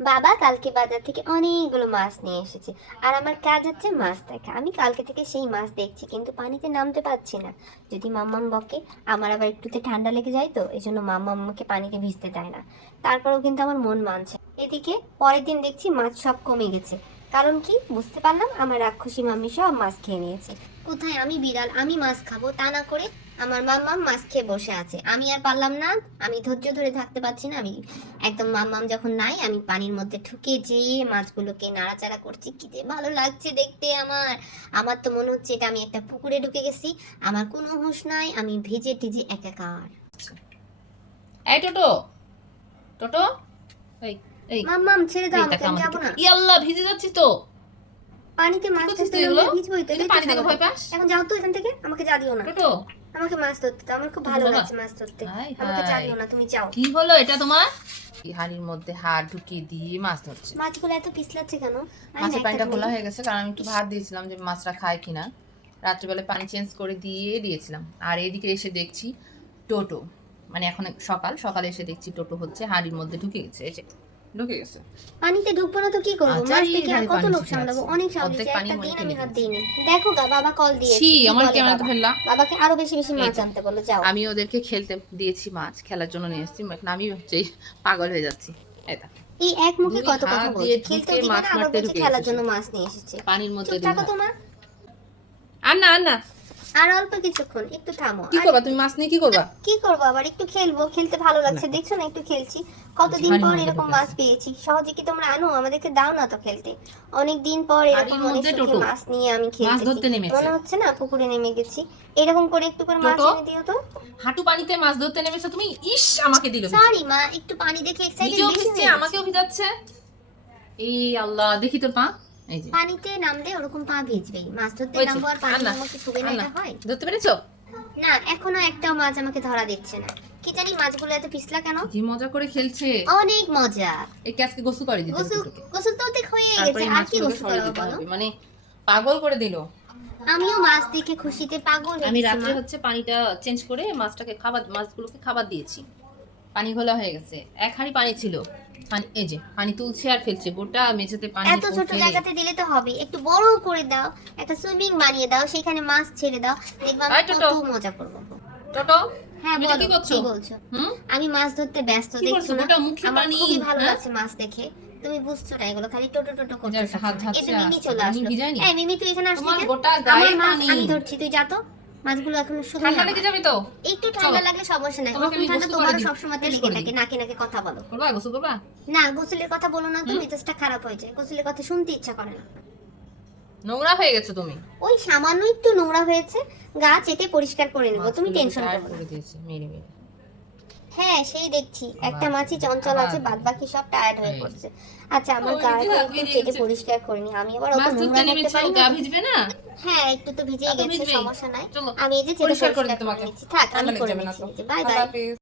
বাবা কালকে বাজার থেকে অনেকগুলো মাছ নিয়ে এসেছে। আর আমার কাজ হচ্ছে মাছ দেখা। আমি কালকে থেকে সেই মাছ দেখছি, কিন্তু পানিতে নামতে পারছি না। যদি মাম্মাম বকে, আমার আবার একটুতে ঠান্ডা লেগে যায়, তো এই জন্য মাম্মাম্মাকে পানিতে ভিজতে দেয় না। তারপরেও কিন্তু আমার মন মানছে না। এদিকে পরের দিন দেখছি মাছ সব কমে গেছে। কারণ কি বুঝতে পারলাম, আমার রাক্ষসী মাম্মি সব মাছ খেয়ে নিয়েছে। কোথায় আমি বিড়াল, আমি মাছ খাবো তা না করে আমার মাম্মাম মাছ খেয়ে বসে আছে। আমি আর পারলাম না, আমি ধৈর্য ধরে থাকতে পারছি না। আমি একদম মাম্মাম যখন নাই, আমি পানির মধ্যে ঢুকে যেয়ে মাছগুলোকে নাড়াচাড়া করছি। কি যে ভালো লাগছে দেখতে আমার। আমার তো মনে হচ্ছে এটা আমি একটা পুকুরে ঢুকে গেছি। আমার কোনো হুঁশ নাই, আমি ভিজে টিজে একাকার। এই টোটো, টোটো, এই এই মাম্মাম ছেড়ে দাও এই আমাকে, টাকা আমি আমাকে যাবো না। ইয়াল্লাহ ভিজে যাচ্ছিস তো। পানিতে কি মাছ করছিস ধরতে তুই নামলে এগুলো? ভিজবই তো, তুই এটাই তো পানি থেকে ভয় স্বাভাবিক। পাস? এখন যাও তো এখান থেকে, আমাকে যা দিও না। টোটো, আমাকে মাছ ধরতে দাও, আমার খুব ভালো বাবা, লাগছে মাছ ধরতে। হাই আমাকে যা হাই, দিও না, তুমি যাও। কি হলো এটা তোমার? এই হাড়ির মধ্যে হাত ঢুকিয়ে দিয়ে মাছ ধরছে। মাছগুলো এত পিছলাচ্ছে কেন? আমি না মাছের একটা পানিটা খোলা জিনিস- হয়ে গেছে কারণ আমি একটু ভাত দিয়েছিলাম যে মাছটা খায় কিনা। রাত্রিবেলা পানি চেঞ্জ করে দিয়ে দিয়েছিলাম। আর এদিকে এসে দেখছি টোটো, মানে এখন সকালে এসে দেখছি টোটো হচ্ছে হাড়ির মধ্যে ঢুকে গেছে। এই যে ঢুকে গেছে। পানিতে ঢুকবো না তো কি করবো? মাছ দেখে আর চারিধারে কত পানি লোক ছিটে সামলাবো? আছে। অনেক অর্ধেক সামলেছি, পানি একটা মনে দিন ফেলে আমি হাত দিয়েছে। দিইনি। দেখো গা, বাবা কল দিয়েছে। ছি, কি আমার বলে ক্যামেরা তো বাবা? ফেললাম। বাবাকে আরো বেশি বেশি এই মাছ তো। আনতে বলো, যাও। আমি ওদেরকে খেলতে দিয়েছি, মাছ খেলার জন্য নিয়ে এসেছি। এখন আমি হচ্ছে পাগল হয়ে যাচ্ছি। এটা এই এক মুখে দুই কত কথা হাত দিয়ে বলছে, খেলতেও ঢুকে দিবে মাছ না, আবার মারতে বলছে ঢুকে খেলার গেছে জন্য সে। মাছ নিয়ে এসেছে। পানির মধ্যে চুপ দুই থাকো হাত। তোমার। আর না আর না, আর অল্প কিছুক্ষণ, একটু থামো। কি আর করবা তুমি? মাছ নিয়ে কি করবা? কি করবো আবার? একটু খেলবো, খেলতে ভালো লাগছে, না, দেখছো না একটু খেলছি। কতদিন হাড়ির পর মধ্যে এরকম ঢুকে মাছ আছে। পেয়েছি। সহজে কি তোমরা আনো? আমাদেরকে দাও না তো খেলতে। অনেক দিন পর এরকম হাড়ির অনেক মধ্যে সুখে টোটো মাছ নিয়ে আমি মাছ খেলতেছি। ধরতে নেমেছে। মনে হচ্ছে না পুকুরে নেমে গেছি। এরকম করে একটু করে মাছ টোটো এনে দিও তো। হাঁটু পানিতে মাছ ধরতে নেমেছে তুমি। ইস, আমাকে দিল ভিজিয়ে। সরি মা, একটু পানি দেখে এক্সাইটেড নিজেও বেশি ভিজছে হয়ে গেছে। আমাকেও ভিজাচ্ছে। এই আল্লাহ, দেখি তোর পা। এই যে পানিতে নামলে ওরকম পা ভিজবেই। মাছ ধরতে হয়েছে। নামবো আর আর পানির না, মধ্যে ছুবে না, আর না, এটা হয়? ধরতে পেরেছো? না, এখনো একটাও মাছ আমাকে ধরা দিচ্ছে না। কি জানি মাছগুলো এত পিছলা কেন? কি মজা করে খেলছে। অনেক মজা। একে আজকে গোসল করে দিতে হবে গোসল, টোটোকে। গোসল তো অর্ধেক হয়ে তারপরে গেছে, এই আর কি মাছগুলোকে গোসল সরিয়ে করাবো দিতে বলো? হবে, মানে পাগল করে দিল। আমিও মাছ দেখে খুশিতে পাগল হয়ে আমি গেছি রাত্রে মা। হচ্ছে পানিটা চেঞ্জ করে মাছগুলোকে খাবার দিয়েছি। পানি ঘোলা হয়ে গেছে, এক হাঁড়ি পানি ছিল। এই যে পানি তুলছে আর ফেলছে, গোটা মেঝেতে পানি এত ছোট ফেলে। জায়গাতে দিলে তো হবে, একটু বড় করে দাও, একটা সুইমিং বানিয়ে দাও, সেখানে মাছ ছেড়ে দাও, দেখবা আমি এই টোটো, কত মজা করবো। টোটো, হ্যাঁ তুমি এটা বলো, কি করছো? কি বলছো? হুম, আমি মাছ ধরতে ব্যস্ত, কি দেখছো করছো? না? গোটা মুখে আমার পানি। খুবই ভালো হ্যাঁ, লাগছে মাছ দেখে। তুমি বুঝছো না এগুলো, খালি টোটো টোটো করছো যা, হাত সবসময়। এই ঝাপসে যে মিমি আসছে, চলে মিমি আসলো। ভিজায়নি? এই মিমি, তুই এখানে আসলি তোমার কেন? গোটা আমার গায়ে মাছ পানি। আমি ধরছি, তুই যা তো। মাছগুলো এখন শুধু ঠান্ডা লেগে যাবে তো। একটু ঠান্ডা চলো, লাগলে সমস্যা নাই, তোমাকে ওরকম আমি ঠান্ডা গোসল করে তোমারও দিই, সবসময় ফ্রেশ লেগে করে থাকে, দিই। নাকে নাকে কথা বলো। করবা গোসল করবা? না, গোসলের কথা বলো না তো, হুম? মেজাজটা খারাপ হয়ে যায়। গোসলের কথা শুনতে ইচ্ছা করে না। নোংরা হয়ে গেছো তুমি। ওই সামান্য একটু নোংরা হয়েছে, গা চেটে পরিষ্কার করে নেবো, তুমি মাছগুলোকে টেনশন টায়ার্ড করো না। করে দিয়েছে মেরে মেরে। হ্যাঁ সেই দেখছি, একটা আবার, মাছই চঞ্চল আছে, আবার। বাদ বাকি সব টায়ার্ড হয়ে এই। পড়ছে। আচ্ছা, আমার ওই গাটা যে একটু বেরিয়ে চেটে গেছে। পরিষ্কার করে নি, আমি আবার অত মাছ ধরতে নোংরা করতে নেমেছো, পারি না গা তো। ভিজবে না? হ্যাঁ একটু তো ভিজেই তা তো গেছে, ভিজবেই। সমস্যা নাই। চলো, আমি এই যে চেটে পরিষ্কার করে পরিষ্কার দিই করে তোমাকে। নিচ্ছি, থাক আমি ঠান্ডা লেগে করে যাবে না নিচ্ছি। তো। বাই আল্লাহ বাই। হাফেজ।